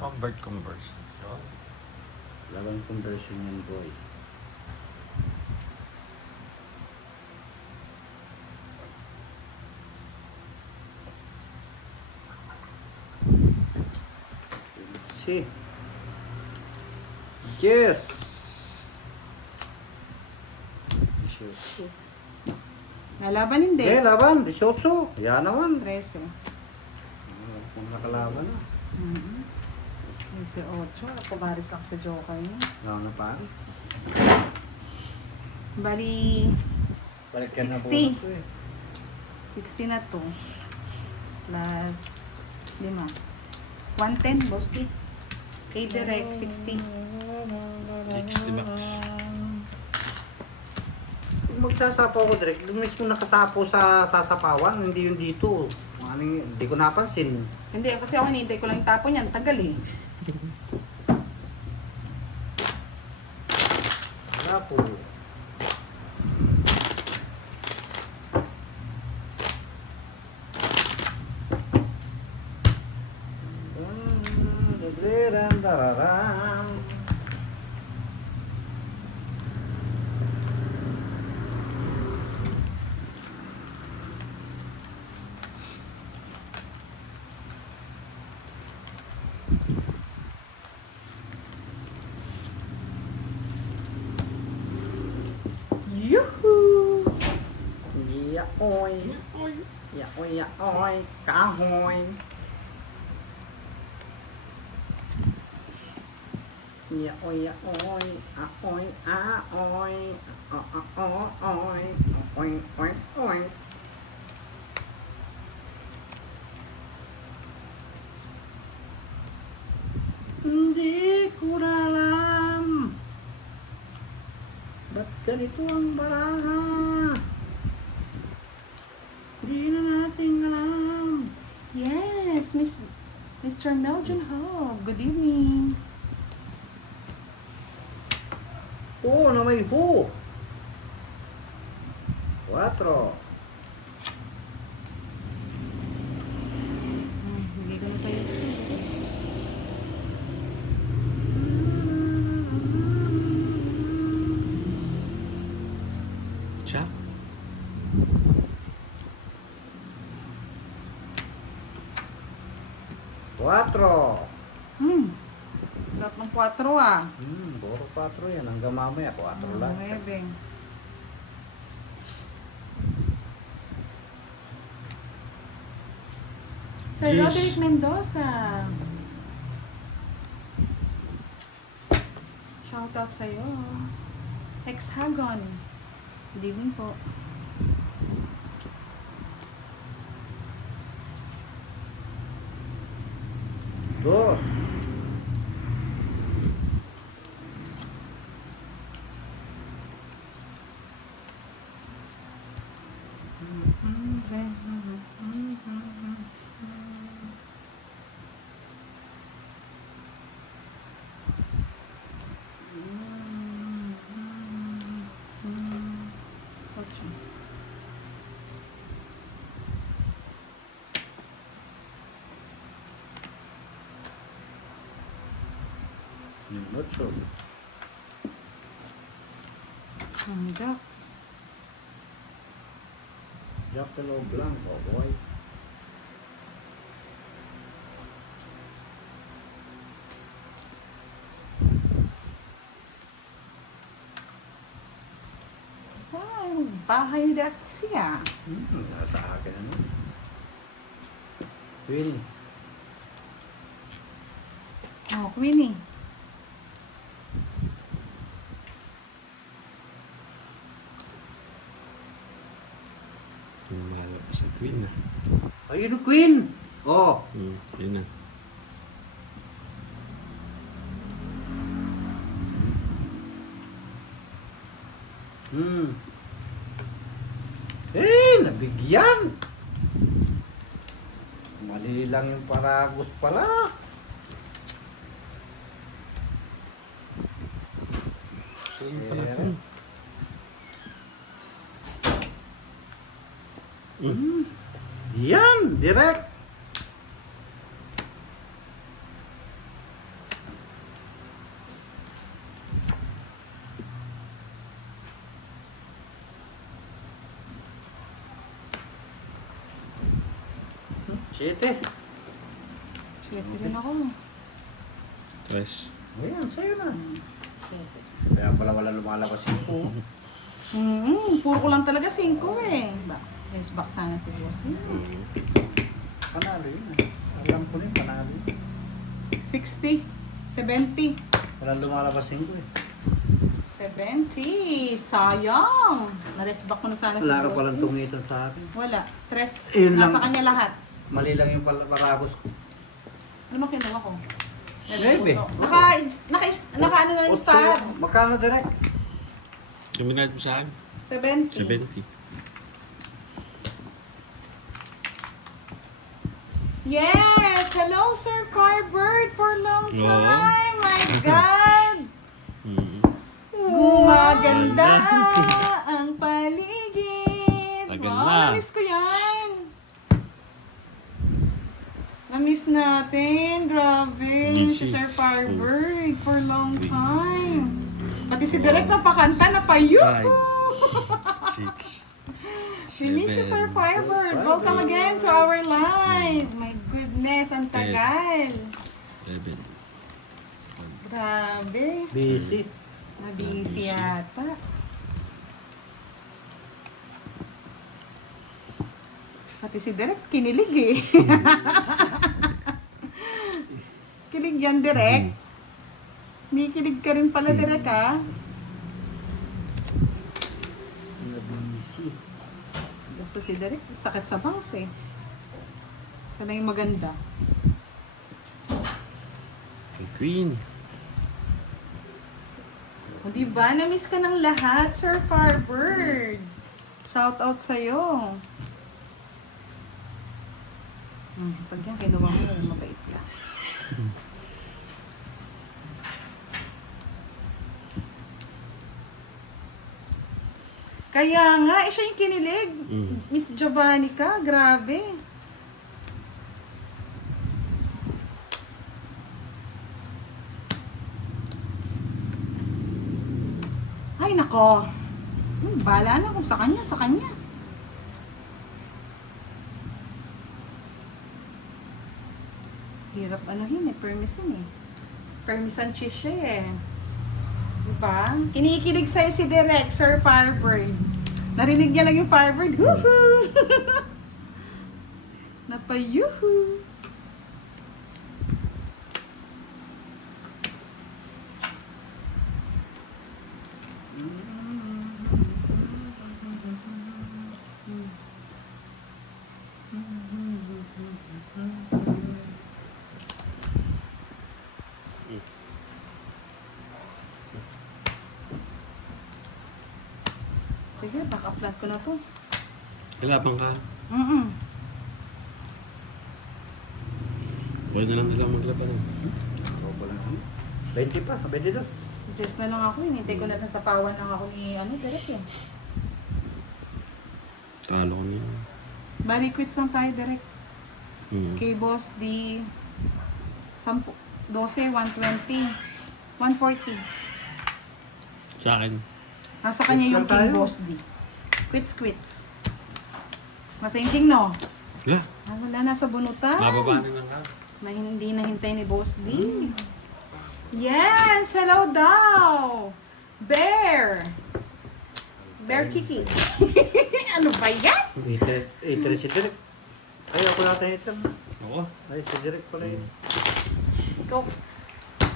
Convert conversion. Laban conversion yan, boy. See. Yes. Lalaban hindi. Okay, laban. 18. Yan naman. 13. Kung nakalaban na. 18. Pabaris lang sa joker niya. Ano pa? Bali, Balik ka na 60. po. 60 na to. Plus 5. 110, bossy. Kay direct, 60. 60 max. Kung magsasapaw ko direct, yung mismo nakasapaw sa sasapawan, hindi yun dito. Hindi ko napansin. Hindi, kasi ako hinihintay ko lang yung tapon yan. Tagal eh. Wala po. Dararam. Yuhu! Yaoy. Yaoy, yaoy. Kahoy. Yaoy, yaoy. Aoy, aoy. Aoy. Oy, oy, oy. Hindi ko na alam. Ba't ganito ang baraha? Hindi na natin alam. Yes, Mr. Melvin Hub. Good evening. Oo, na may ho. 4. Hindi ko na sa'yo. Check. Sarap ng 4 ah. Puro 4 yan. Hanggang mamaya, 4 lang. 9. Sir Yes. Roderick Mendoza. Shoutout sa'yo. Hexagon. Good evening po. Dos. Tres. Ocho. Ocho. Jack. Jack de lo blanco, boy. Wow, bahay ni Direk siya. Nasa akin ano. Queen. Oh, Queenie. Tumalo si Queen na. Ayun yung Queen. Oh. Yun na. Nabigyan. Mali lang yung paragos pala. Saan pala Eh. Queen? Yan, direct. 7. 7 rin ako. Fresh. Ayan, sa'yo na. 7. Kaya pala wala lumalabas yung Puro ko lang talaga 5 eh. Yes, back sana si boss din. Panalo yun eh. Alam ko na yun, panalo yun. 60, 70, Wala lumalabas yung eh. 70. Sayang. Na-rest back ko na sana si Wala ka boss palang din. tumitan sa akin. Wala. 3. Yun lang. Nasa kanya lahat. Mali lang yung paragos ko. Ano ba kinuha ko? Maybe. Puso. Naka ano na yung star? Magkano direct? Kuminad mo sa akin? 70. 70. Yes! Hello, Sir Firebird, for long Oo. time! My God! Mm. Gumaganda ang paligid! Tagal Wow, na. na-miss ko yan! Na-miss natin. Grabe. Si Busy. Sir Firebird for long time. Pati si Derek napakanta na pa. Yuhu! 6. We miss you, Sir Firebird. Welcome again to our live. My goodness, ang tagal. 11. Grabe. Busy. Nabisi yata. Pati si Derek kinilig eh. Kilig yan, Derek. May kilig ka rin pala, Derek, ah. Busy. Basta si Derek, sakit sa bangs eh. Sana yung maganda. Queen. O diba, na-miss ka ng lahat, Sir Firebird. Shout out sa'yo. Pag yan, kinuha mo, mabait ka. Kaya nga, siya yung kinilig. Miss Giovanni ka, grabe. Ay, nako. Bahala na kung sa kanya, sa kanya. Hirap anuhin eh, permisan eh. Permisan cheese siya eh. Diba? Kinikilig sa'yo si Derek, Sir Firebird. Narinig niya lang yung Firebird. Woohoo! Napayuhu! Sige, back-upload ko na to. Kailaban ka. Pwede na lang nila maglaban. 20 pa, 22. Just na lang ako, hinintay ko na sa pawan lang ako ni Derek eh. Talo ko niya. Bali, quits lang tayo, Derek. Mm. Kay Boss D, 10, 12, 120, 140. Sa akin. Nasa kanya Quits yung lang King tayo. Boss D. Quits. Masainting, no? Yeah. Ah, wala, nasa bunutan. Mababa na lang ka. Na hindi nahintay ni Boss D. Yes! Hello daw! Bear Kiki. Ano ba yan? 8 si Direk. Ay, ako natin ito. Oo. Ay, si Direk pala yun. Ikaw.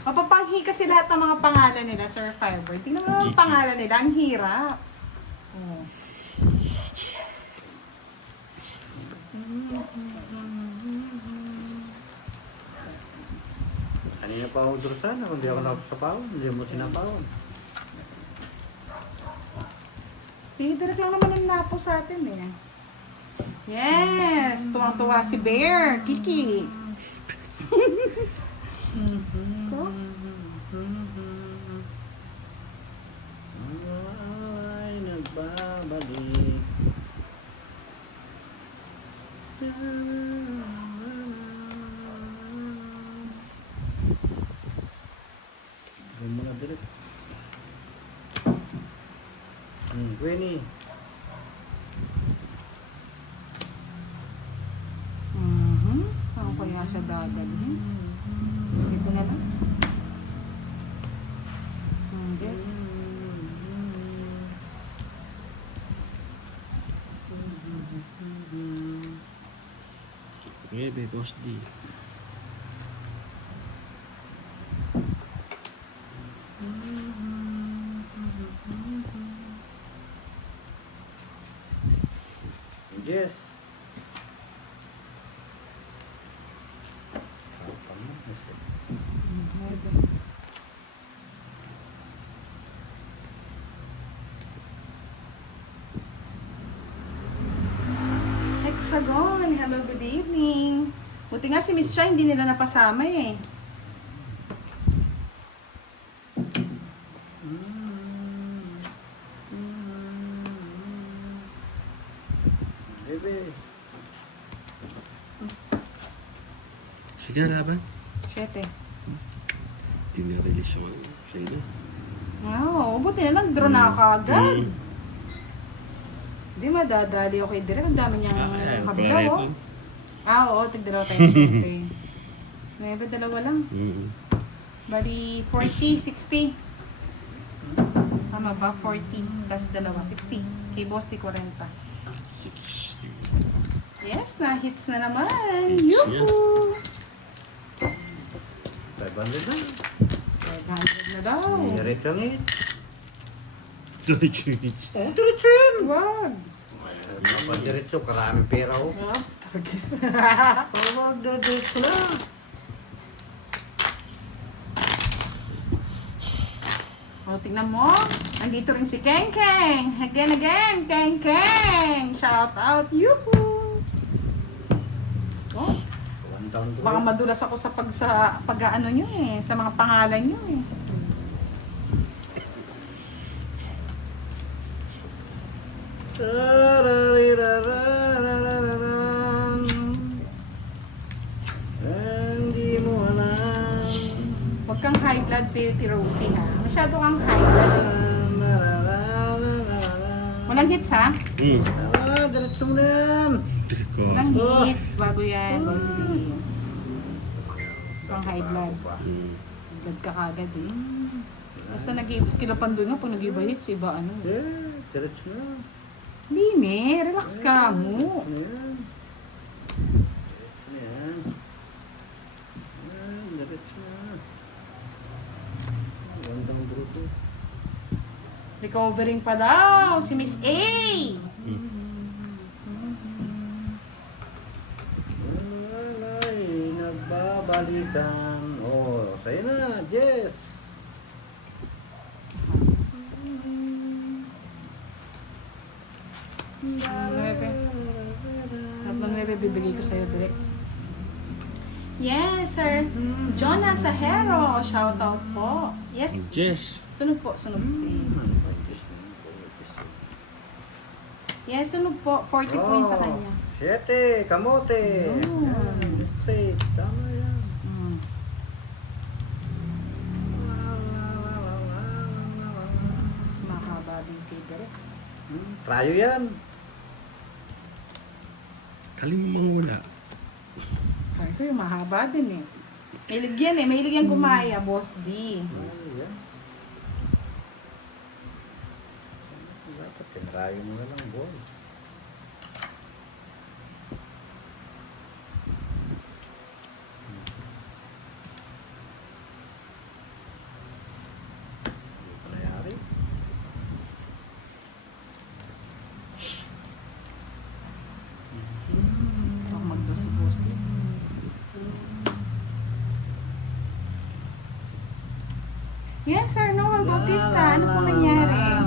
Mapapanghi kasi lahat ng mga pangalan nila, Sir Firebird. Tingnan mo ang pangalan nila. Ang hirap. Oh. Kanina pa ako durusan. Kung di ako nakapapawon, hindi mo sinapawon. Si Derek lang naman yung napo sa atin eh. Yes! Tuwang-tuwa si Bear. Kiki. Ko? Ay, nagbabalik. Huwag mo na direct. Queenie. Mhm. kaya siya dadalhin? Ito na lang. Yes. Nuebe, Boss D. Yes. Apa mo? Hexagon, hello, good evening. Buti nga si Miss Chai, hindi nila napasama eh. Bebe. Sige na laban. 7. Hindi na-release yung sige na. Wow, buti na lang, draw na ako agad. Mm. Hindi madadali ako kay Direk. Ang dami niyang Ayan, hablaw, oh. ito. Oo, tigdalawa tayo dito eh. 9, dalawa lang. Mm. Bali, 40, 60. Tama ba? 40 plus dalawa, 60. Kay Boss di 40. 60. Yes, na-hits na naman. Hits, Yuhu! 500 na. 500 na daw. Diretso lang eh. Diretso. Oh, diretso yan. Wag. Kapag diretso, karaming pera oh. Ah, pasagis. Wag, diretso na. O, tingnan mo. Nandito rin si Keng Keng. Again, Keng Keng. Shout out. Yuhu! Let's go. One down to Baka madulas ako sa pag-ano nyo eh. Sa mga pangalan nyo eh. Hindi mo alam. Huwag kang high blood, Pretty Rosie ha. Masyado kang high blood eh. Walang hits ha? Mm. Diretso mo na yan. Ko. Walang hits. Bago yan, Boss D. Huwag kang high blood. Mm. Blood ka kagad eh. Basta kilapan doon nga pag nag-iba hits, iba ano. Yeah, diretso na. Hindi me, relax ka mo. Diretso na yan. Diretso na. One down grupo. Recovering pa daw si Miss A. Walay nagbabalikan. Oh, sa'yo na, Jess. Tatlong 9 bibigay ko sa'yo direct. Yes, sir. Jonah Sahero, shout out po. Yes. Jess. Sunog po si Boss D. Yes, sunog po. 40 points sa kanya. 7, kamote. Oh. Yan, straight. Tama yan. Mm. Mahaba din kay direct. Trayo yan. Kalimang wala. Kasi mahaba din eh. Mahilig yan eh. Mahilig yan kumaya, Boss D. Trayo yan. Dapat tinrayo mo na lang, boy. Hindi pa nangyari. Baka magdo si Boss D. Yes, sir. Noel Bautista. Ano po nangyari?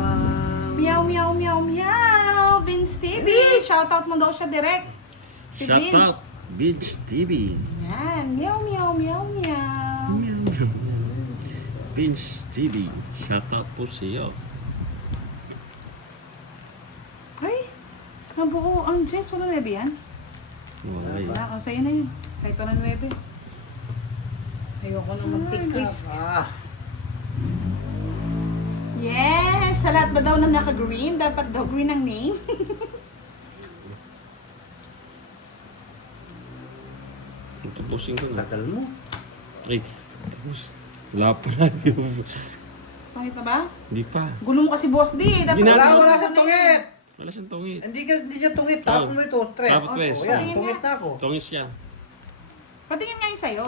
Meow, meow, meow, meow. Vince TV. Shoutout mo daw siya direct. Si Shout Vince. out Vince TV. Yan. Meow, meow, meow, meow. Vince TV. Shout out po sa iyo. Ay, nabuo ang Jess. Wala 9 yan? Wala yun. Wala. O, sa'yo na yun. Kahit wala 9. Ayoko na mag-take risk. Yes! Sa lahat ba daw na naka-green? Dapat daw green ang name. Tapusin ko na. Tagal mo. Ay, tapos. Wala pa natin yung... Pangit na ba? Hindi pa. Gulong kasi boss di. Dapat Ginagawa- Wala siyang tungit. Wala siyang tungit. Hindi siya tungit. Tapon mo ito. Tres. Tapos tres. Oh, yan. Tingin Tungit nga. na ako. Tungit siya. Patingin nga yung sa'yo.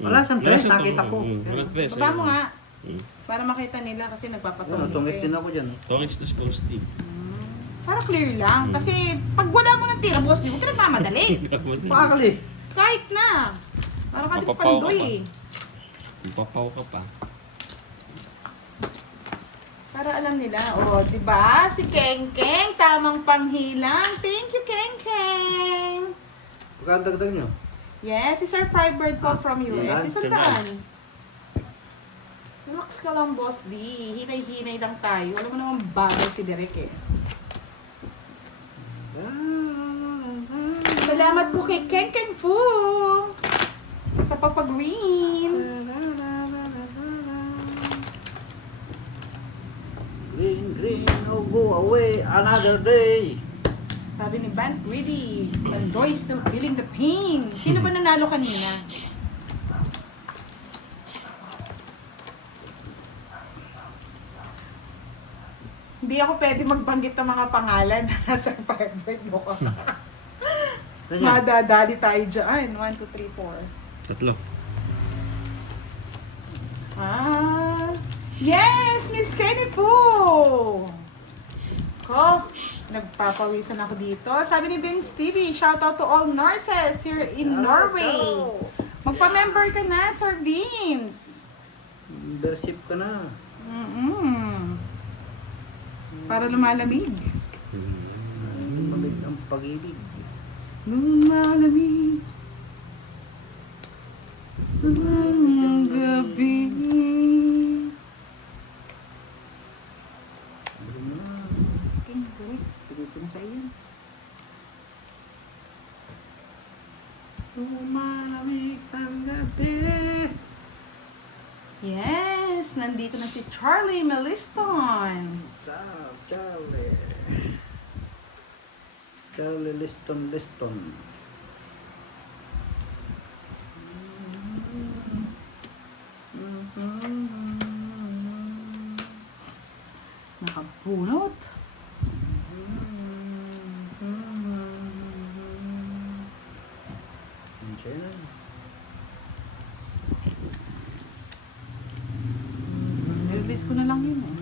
Wala siyang tres, siyang nakita tungit. ko. Walang tres. Baba mo nga. Mm. Para makita nila kasi Ano, nagpapatungit. tungit eh. din ako dyan. Tungit na posti. Para clear lang. Kasi pag wala mo ng tira, boss, di mo ka nagmamadali. Pakakali. Kahit na. Para ka di Mapapaw ka pandoy pa. eh. Ipapaw ka pa. Para alam nila, oh, di ba? Si Keng Keng, tamang panghilang. Thank you, Keng Keng. Pagkadagdag nyo. Yes, si Sir Firebird po from US. yan. Isang daan. Relax ka lang, boss D. Hinay-hinay lang tayo. Alam mo naman bagay si Derek eh. Salamat po kay Keng Keng Fu sa papag-green. Green, green, oh go away another day. Sabi ni Van Greedy, Mandoy still feeling the pain. Sino ba nanalo kanina? Hindi ako pwede magbanggit ng mga pangalan sa Firebird mo. Ganyan. Madadali tayo dyan. 1, 2, 3, 4. Tatlo. Ah, yes, Miss Kenny Fu! Diyos ko, nagpapawisan ako dito. Sabi ni Vince TV, shout out to all nurses here in Norway. Magpa-member ka na, Sir Vince. Membership ka na. Para lumalamig. Tumamig ang pag-ibig. Lumalamig. Ang gabi. Okay, wait. Pagod ko na sa iyo. Tumalamig ang gabi. Yes, nandito na si Charlie Meliston. Charlie. Charlie Liston. Nakabunot. Release ko na lang yun eh.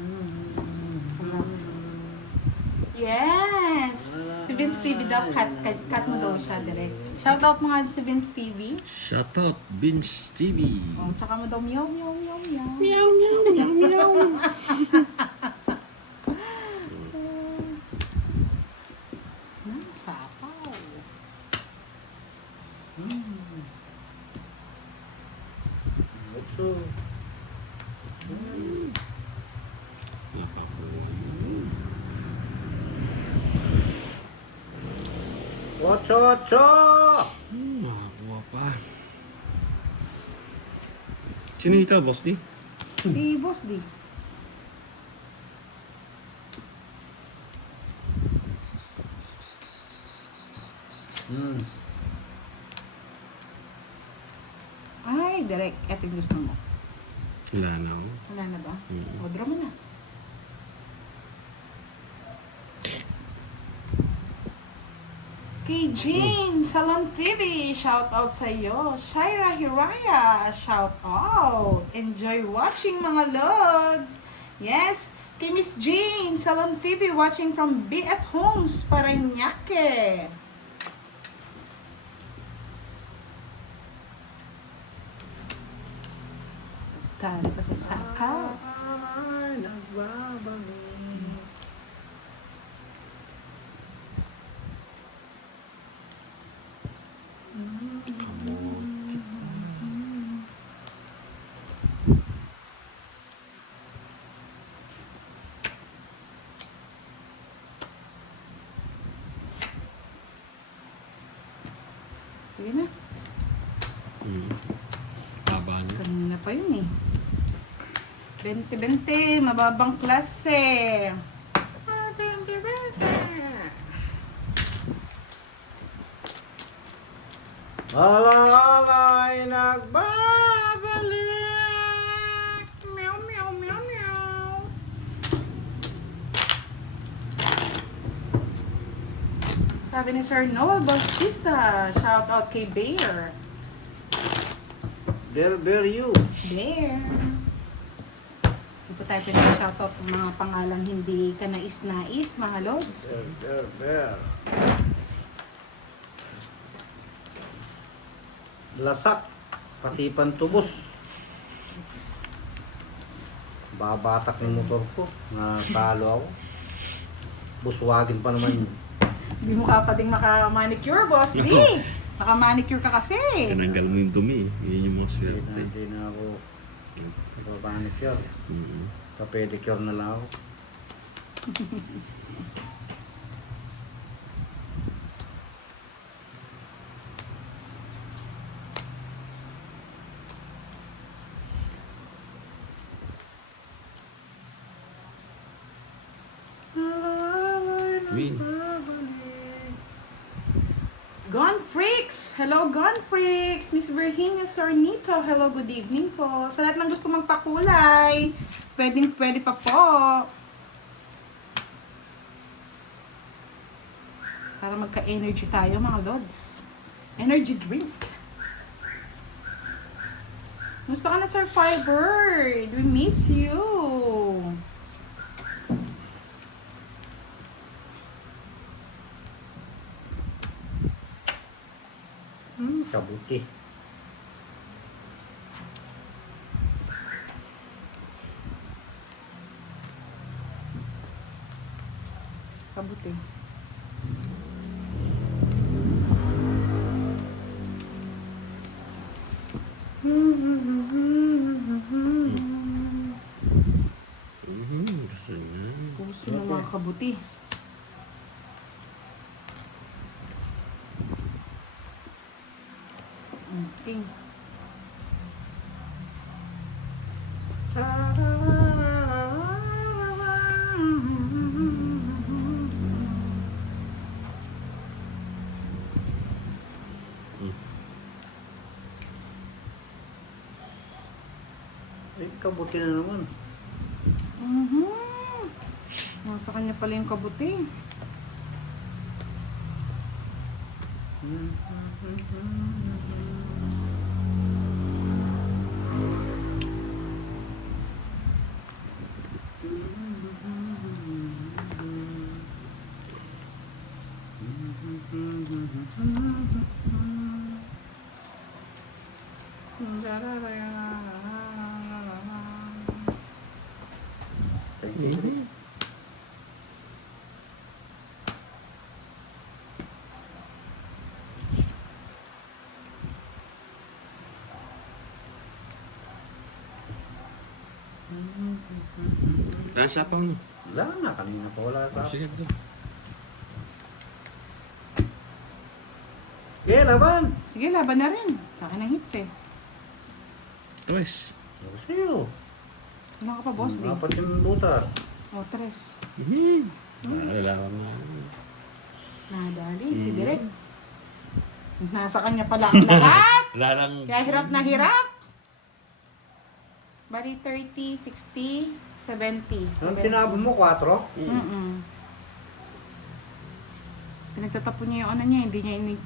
Yes! Si Vince TV daw, cut mo daw siya direct. Shoutout mo nga si Vince TV. Shoutout Vince TV. Oh, tsaka mo daw meow, meow, meow, meow. Meow, meow, meow, meow. Sapaw. Otso. Otso. Nakakuha pa. Sino ito, boss D? Si Boss D. Ay, direct. Eto yung gusto mo. Wala na ako. Wala na ba? Mm. O, draw mo na. Kay Jane, Salon TV, shout out sa iyo. Shaira Hiraya, shout out. Enjoy watching mga lods. Yes, kay Miss Jane, Salon TV, watching from BF Homes, Parañaque. Tali pa sa sakaw. Ay, nagbabago. Sige na. Baba na. Kanina pa yun eh. 20-20, mababang klase. Alaala'y nagbabalik. Meow, meow, meow, meow. Sabi ni Sir Noah Bautista, shout out kay Bear. Bear you. Bear. Hindi po tayo pinag-shoutout ng mga pangalang hindi ka nais-nais, mga lods. Bear. Lasak. Pati pantubos. Babatak ng motor ko. Natalo ako. Buswagin pa naman yun. Hindi mo ka pa ding maka-manicure, boss. Di. Maka-manicure ka kasi. Tinanggal mo yung dumi. Yun yung mga swerte. Hindi na ako papanicure. Mm-hmm. Pa-pedicure na lang ako. Win. Gone Freaks! Hello, Gone Freaks! Miss Virginia Sornito, hello, good evening po. Sa lahat ng gusto magpakulay, pwede pa po. Para magka-energy tayo, mga lods. Energy drink. Gusto ka na, Sir Firebird? We miss you. Kabuti. Kabuti. Gusto niya. Gusto ng mga kabuti. Okay. Kabuti na naman. Nasa kanya pala yung kabuti. Nasa pang. Wala na, kanina pa wala sa. Sige, ito. Okay, laban! Sige, laban na rin. Sa akin ang hits eh. Twice. Ako sa'yo. Ano ka pa, boss? Di? Apat yung butas. O, tres. Wala ka na. Nadali, si Direk. Nasa kanya pala ang lahat. Wala lang. Kaya hirap na hirap. Bali 30, 60, 70. Anong tinabon mo? 4? Pinagtatapon niya yung ano niya, hindi niya ini...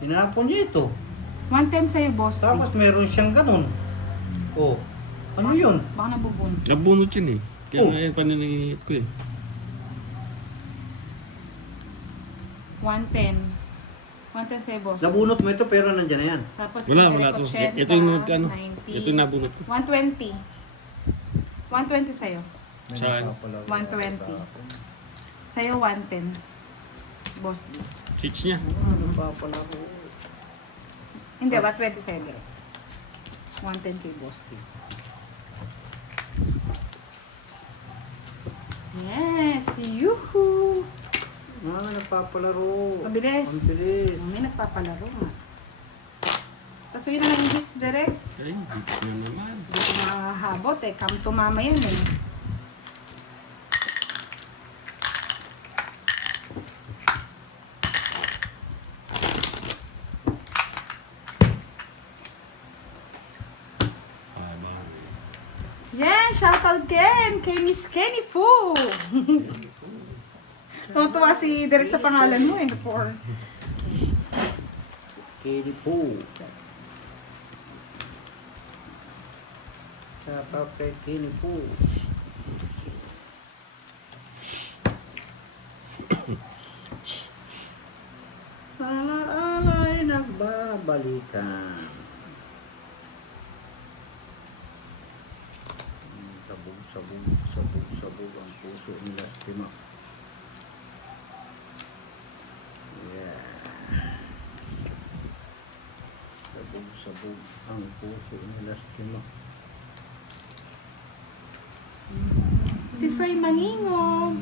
Tinapon niya ito. 110 sa'yo, boss. Tapos meron siyang ganun. Oh, ano yun? Baka nabubun. Nabunot yun eh. Kaya Oh. nga paninigit ko eh. 110. 110 sa'yo, boss. Nabunot mo ito pero nandyan na yan. Tapos Wala, kay wala Direk to. 80, Ito yung nagkano. 90. Ito yung nabunot ko. 120. 120 sa'yo. Saan? 120. Sa'yo, 110. Boss. Switch niya. Ano pa pala ko? Hindi, 120 sa'yo, Direk. 110 kay boss. Yes! Yuhu! Nagpapalaro. Mabilis. Ang bilis. May nagpapalaro nga. Kaso yun ang hits, Direk. Ay, dito na naman. Hindi ko makahabot eh. Come to mama yan eh. shoutout again kay Miss Kenny Fu. Tuwa si Derek sa pangalan mo eh. Before. Kenny po. Shoutout kay Kenny po. Ala-ala'y nagbabalikan. Sabog ang puso ni Lastima. Yeah. Sabog ang puso ni Lastima. Tisoy Maningo.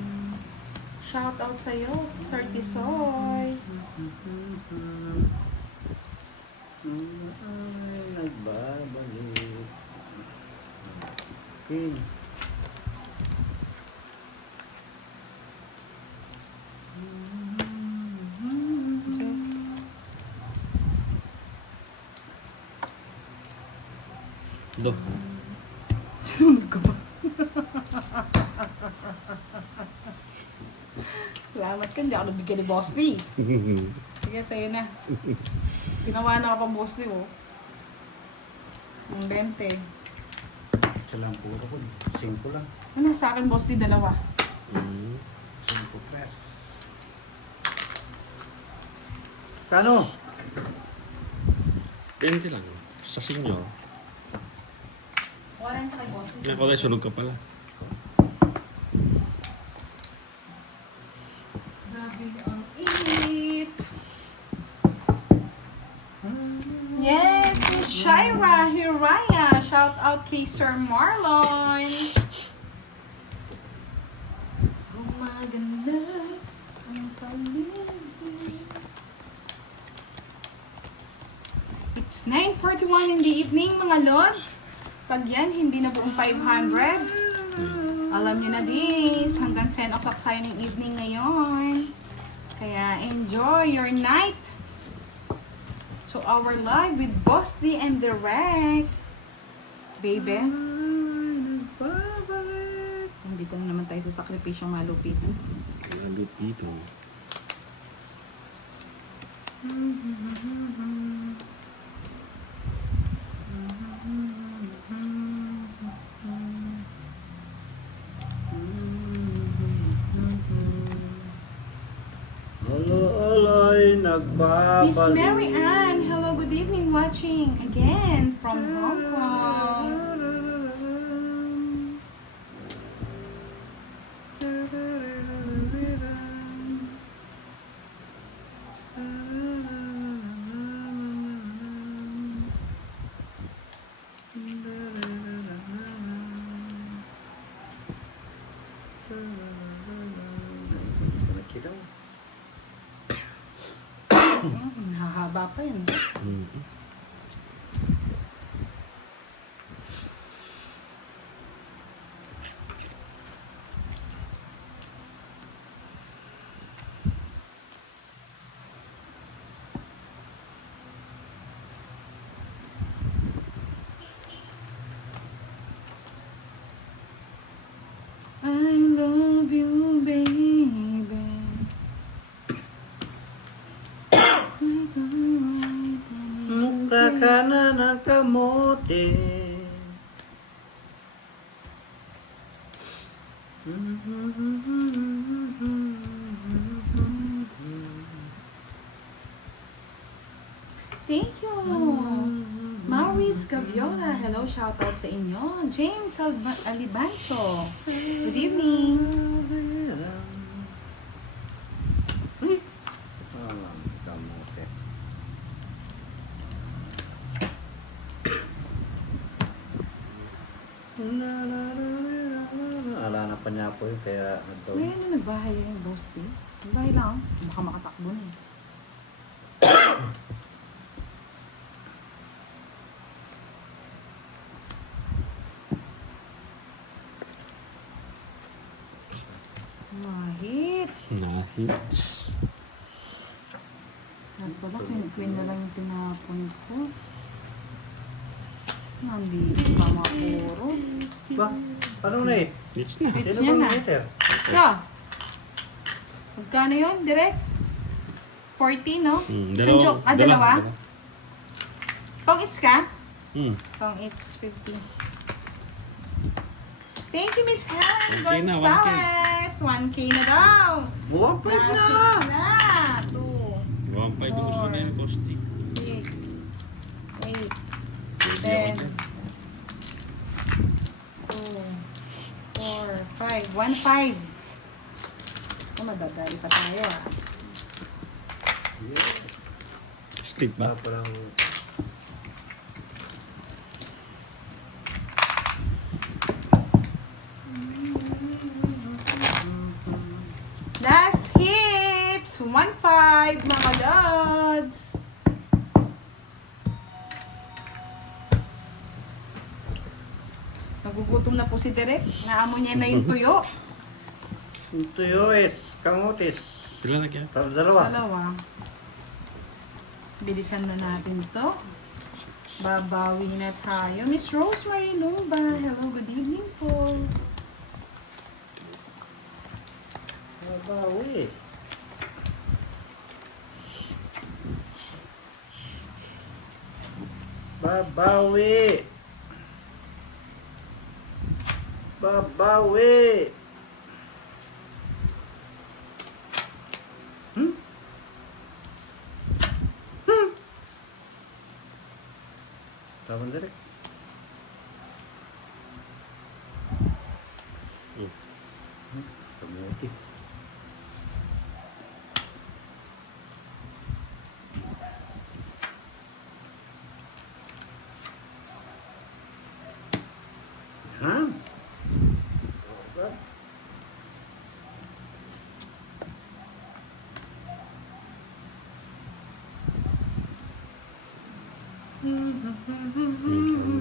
Shoutout sa'yo, Sir Tisoy. Ay, nagbabalik. Okay. Yes. Do. Sinunog ka ba? Salamat ka, hindi ako nabigyan ni Boss Lee. Sige, sa'yo na. Ginawa na ka pa Boss Lee, oh. Ang 20. Isa lang puro ko. 5 lang. Ano, sa akin Boss Lee, 2. 5 plus. Kano? 20 lang. Sa senior. Waran ka kay Boss Lee. Kaya ko sunog ka pala. Grabe ang init. Yes, Miss Shira Hiraya. Shout out kay Sir Marlon. Gumaganda ang paligid. It's 9:41 in the evening, mga lods. Pag yan, hindi na buong 500. Alam niyo na this, hanggang 10 o'clock tayo ng evening ngayon. Kaya enjoy your night to our live with Boss D and Direct. Baby. Nandito na naman tayo sa sakripisyong malupitan. Lupito. Alay, nagbabalik. Miss Mary Ann, hello, good evening, watching again from Hong Kong. Hahaba pa yun. I love you, baby. Mukha ka na ng kamote. Thank you. Maurice Gaviola, hello, shoutout sa inyo. James Alibanto, good evening. Kamote. Ala na pa niya po yun, kaya ito. Ngayon na nagbahay yung boss din. Nagbahay lang, baka makatakbo na eh. Mahits. Nahits. Nagpala, queen na lang yung tinapon ko. Nandito pa mapuro. Ba? Paano na eh? It's na. It's Sino niya bang na. meter? Yeah. Magkano yun, direct? 40, no? Isang joke. Dalawa? Tong its ka? Tong its 50. Thank you, Miss Helen 1K na, 1K. Gonzalez. 1K na daw. Buwang plate na! Six na. 2, 1.5 yung gusto niya yung costi. 6, 8, Pwede ako 10, dyan. 2, 4, 5. 1.5. Gusto ko madadali pa tayo ah. Straight ba? Parang... Last hits! 1.5 mga lods! Nagugutom na po si Derek. Naamo niya na yung tuyo. Ito yun is kamutis. Pila na kaya? Dalawa. Dalawa. Bilisan na natin to. Babawi na tayo. Miss Rosemary Lumba. Hello, good evening po. Babawi. Babawi. Babawi. Hmm? Hmm? Tama na rin. Kamuti. Yan. Okay.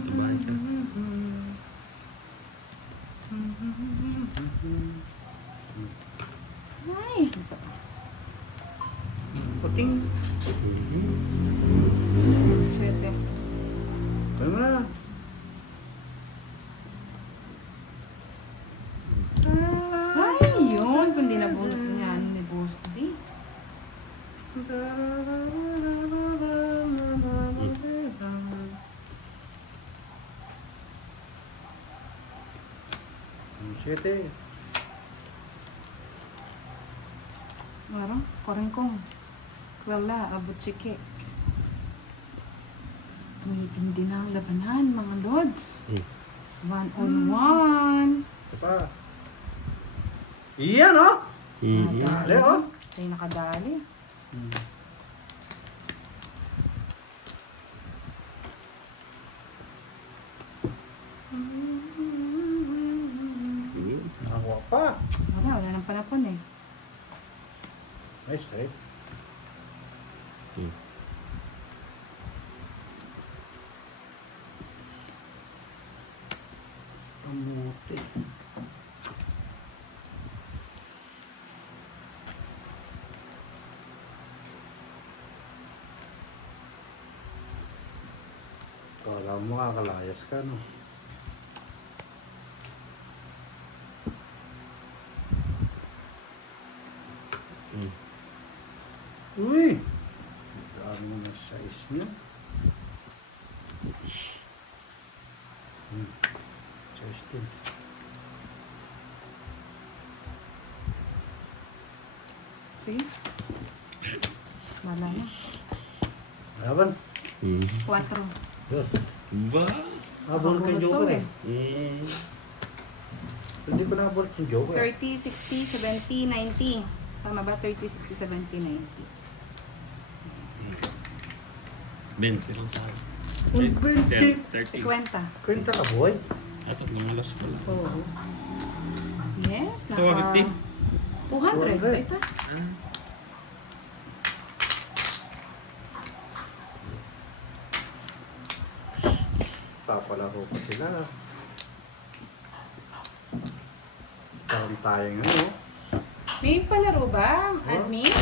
Tabahan ka. Ay, isa pa. Puting. Swerte. Ano mo na? Ay, yun. Kundi na bunot niya ni Boss D. Siyete. Parang, kong. Wala, abot chike. Tumitindi na ang labanan, mga lods. 1-on-1. Ito pa. Iyan oh! Mhm. Dali oh! Tayo nakadali. Nakakuha pa. Wala nang panapon eh. Nice, right? Kamuti. Kala mo makakalayas ka, no? Uy! Dami mo na size niya. Size 10. Sige. Wala na. Laban. 4. Yes. Ba? Habol ka yung joker eh. Hindi ko nabol yung joker. 30, 60, 70, 90. Tama ba? 30, 60, 70, 90. 20 lang sa akin. Uy, 20. 30. 50. Kwenta ka, boy. Ato, lumalas pala. Oo. Yes, Ito, 50? 200. 200. Ito. Papalaro pa sila. Parang tayong ano. May palaro ba, admin?